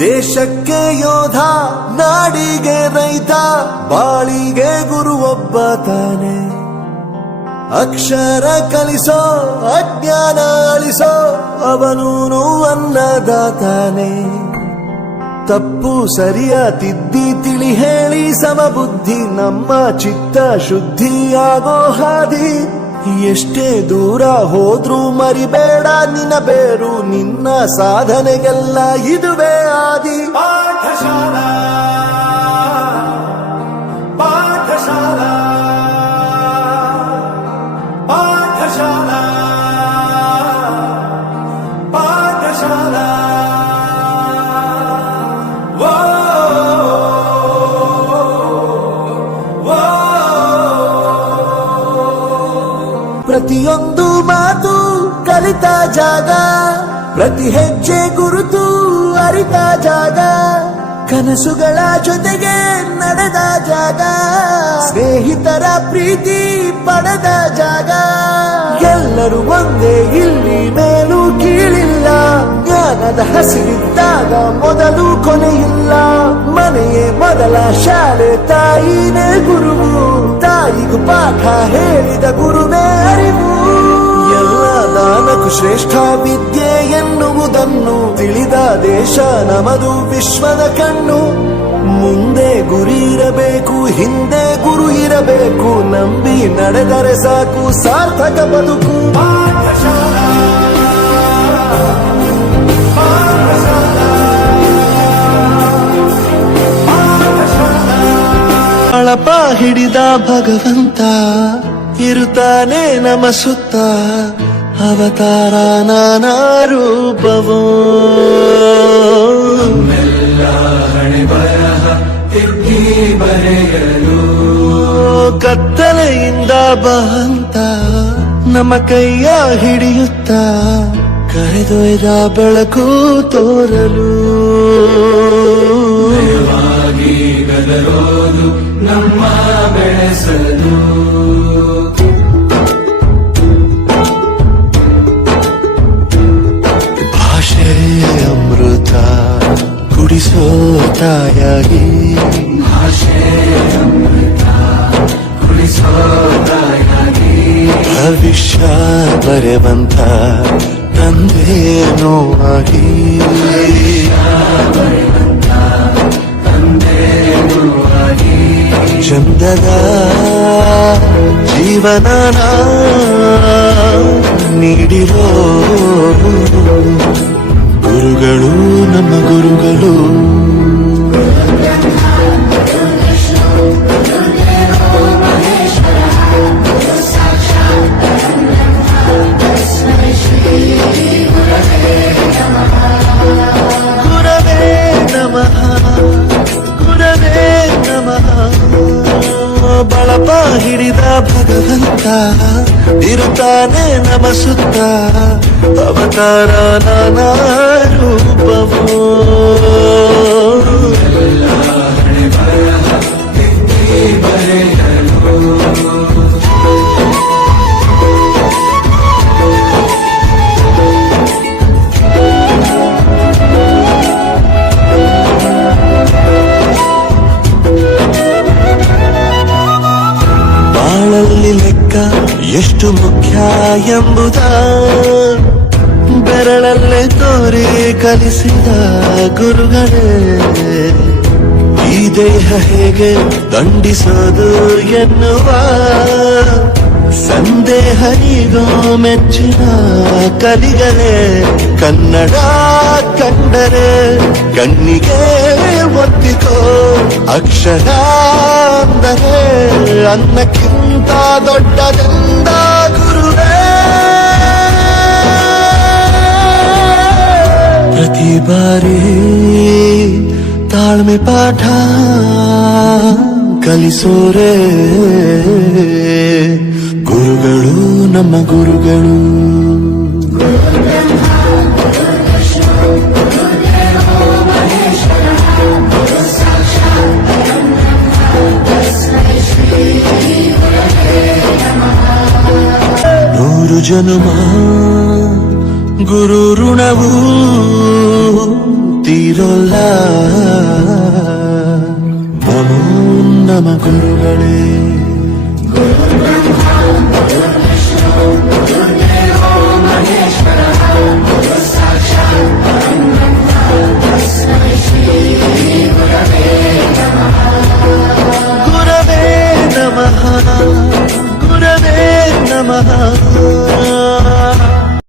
ದೇಶಕ್ಕೆ ಯೋಧ, ನಾಡಿಗೆ ರೈತ, ಬಾಳಿಗೆ ಗುರು ಒಬ್ಬ ತಾನೆ. ಅಕ್ಷರ ಕಲಿಸೋ, ಅಜ್ಞಾನ ಅಳಿಸೋ, ಅವನೂನು ಅನ್ನದಾತಾನೆ. ತಪ್ಪು ಸರಿಯ ತಿದ್ದಿ ತಿಳಿ ಹೇಳಿ ಸಮಬುದ್ಧಿ ನಮ್ಮ ಚಿತ್ತ ಶುದ್ಧಿಯಾಗೋ ಹಾದಿ. ಎಷ್ಟೇ ದೂರ ಹೋದ್ರೂ ಮರಿಬೇಡ ನಿನ್ನ ಬೇರು, ನಿನ್ನ ಸಾಧನೆಗೆಲ್ಲ ಇದುವೇ ಆದಿ. ಪಾಠಶಾಲಾ ಪಾಠಶಾಲಾ ಪಾಠಶಾಲಾ ಪಾಠಶಾಲಾ. ಪ್ರತಿಯೊಂದು ಮಾತು ಕಲಿತ ಜಾಗ, ಪ್ರತಿ ಹೆಜ್ಜೆ ಗುರುತು ಅರಿತ ಜಾಗ, ಕನಸುಗಳ ಜೊತೆಗೆ ನಡೆದ ಜಾಗ, ಸ್ನೇಹಿತರ ಪ್ರೀತಿ ಪಡೆದ ಜಾಗ. ಎಲ್ಲರೂ ಒಂದೇ ಇಲ್ಲಿ, ಮೇಲೂ ಕೀಳಿಲ್ಲ, ಜ್ಞಾನದ ಹಸಿರಿದ್ದಾಗ ಮೊದಲು ಕೊನೆಯಿಲ್ಲ. ಮನೆಯೇ ಮೊದಲ ಶಾಲೆ, ತಾಯಿನೇ ಗುರುವು, ತಾಯಿಗೂ ಪಾಠ ಹೇಳಿದ ಗುರುವೇ ಅರಿವು. ಎಲ್ಲ ದಾನಕ್ಕೂ ಶ್ರೇಷ್ಠ ವಿದ್ಯೆ ಎನ್ನುವುದನ್ನು ತಿಳಿದ ದೇಶ ನಮದು ವಿಶ್ವದ ಕಣ್ಣು. ಮುಂದೆ ಗುರಿ ಇರಬೇಕು, ಹಿಂದೆ ಗುರು ಇರಬೇಕು, ನಂಬಿ ನಡೆದರೆ ಸಾಕು ಸಾರ್ಥಕ ಬದುಕು. ಅಳಪ ಹಿಡಿದ ಭಗವಂತ ಇರುತ್ತಾನೆ ನಮ ಸುತ್ತ, ಅವತಾರ ನಾನಾ ರೂಪವೋ. ಹಣೆ ಬರಹ ತಿದ್ದಿ ಬರೆಯಲು ಕತ್ತಲೆಯಿಂದ ಬಹಂತ ನಮ್ಮ ಕೈಯ ಹಿಡಿಯುತ್ತ, ಕರೆದೊಯ್ದ ಬೆಳಕು ತೋರಲು. ಗದರೋದು ನಮ್ಮ ಬೆಳೆಸಲು. ಭಾಷೆಯ ಅಮೃತ ಕುಡಿಸೋ ತಾಯಾಗಿ, ಭಾಷೆಯ ಅಮೃತ ಕುಡಿಸೋ ತಾಯಾಗಿ, ಭವಿಷ್ಯ ಬರೆವಂತ ತಂದೇನೋ ಆಗಿ, ಚಂದದ ಜೀವನ ನೀಡಿರೋ ಗುರುಗಳು ನಮ್ಮ ಗುರುಗಳು. ಗುರವೇ ನಮಃ, ಗುರವೇ ನಮಃ. ಬಳಪ ಹಿಡಿದ ಭಗವಂತ ಇರುತ್ತಾನೆ ನಮ ಸುತ್ತ, ಅವತಾರ ನಾನಾ ರೂಪವೋ. ಹಣೆ ಬರಹ ತಿದ್ದಿ ಬರೆಯಲು. ಬಾಳಲ್ಲಿ ಲೆಕ್ಕ ಎಷ್ಟು ಮುಖ್ಯ ಎಂಬುದ ಬೆರಳಲ್ಲೇ ತೋರಿ ಕಲಿಸಿದ ಗುರುಗಳೇ. ಈ ದೇಹ ಹೇಗೆ ದಂಡಿಸೋದು ಎನ್ನುವ ಸಂದೇಹ ಈಗೋ ಮೆಚ್ಚಿನ ಕಲಿಗಳೇ. ಕನ್ನಡ ಕಂಡರೆ ಕಣ್ಣಿಗೆ ಒತ್ತಿಕೋ, ಅಕ್ಷರ ಅಂದರೆ ಅನ್ನಕ್ಕಿಂತ ದೊಡ್ಡದೆಂದ ಗುರುವೇ. ಪ್ರತಿ ಬಾರಿ ತಾಳ್ಮೆ ಪಾಠ ಕಲಿಸೋರೆ ಗುರುಗಳು ನಮ್ಮ ಗುರುಗಳು. ನೂರು ಜನುಮ ಗುರು ಋಣವು ತೀರೋಲ್ಲ. ನಮ್ಮ ಗುರುಗಳೇ. ಗುರವೇ ನಮಃ, ಗುರವೇ ನಮಃ.